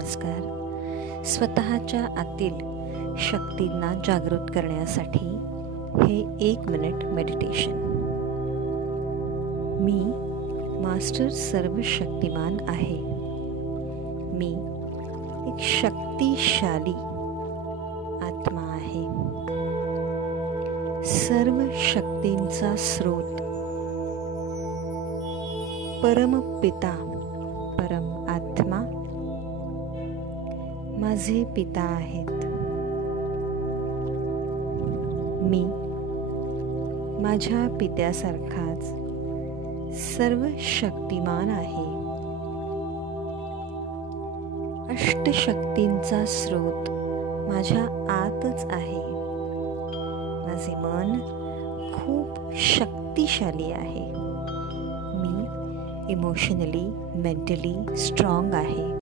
नमस्कार. स्वतःच्या आतील शक्तींना जागृत करण्यासाठी हे 1 मिनिट मेडिटेशन. मी मास्टर सर्वशक्तिमान आहे. मी एक शक्तिशाली आत्मा आहे. सर्व शक्तींचा स्रोत परमपिता परम आत्मा माझे पिता आहेत. मी माझ्या पित्यासारखाच सर्व शक्तिमान आहे. अष्टशक्तींचा स्रोत माझ्या आतच आहे. माझे मन खूप शक्तिशाली आहे. मी इमोशनली, मेंटली स्ट्रॉंग आहे.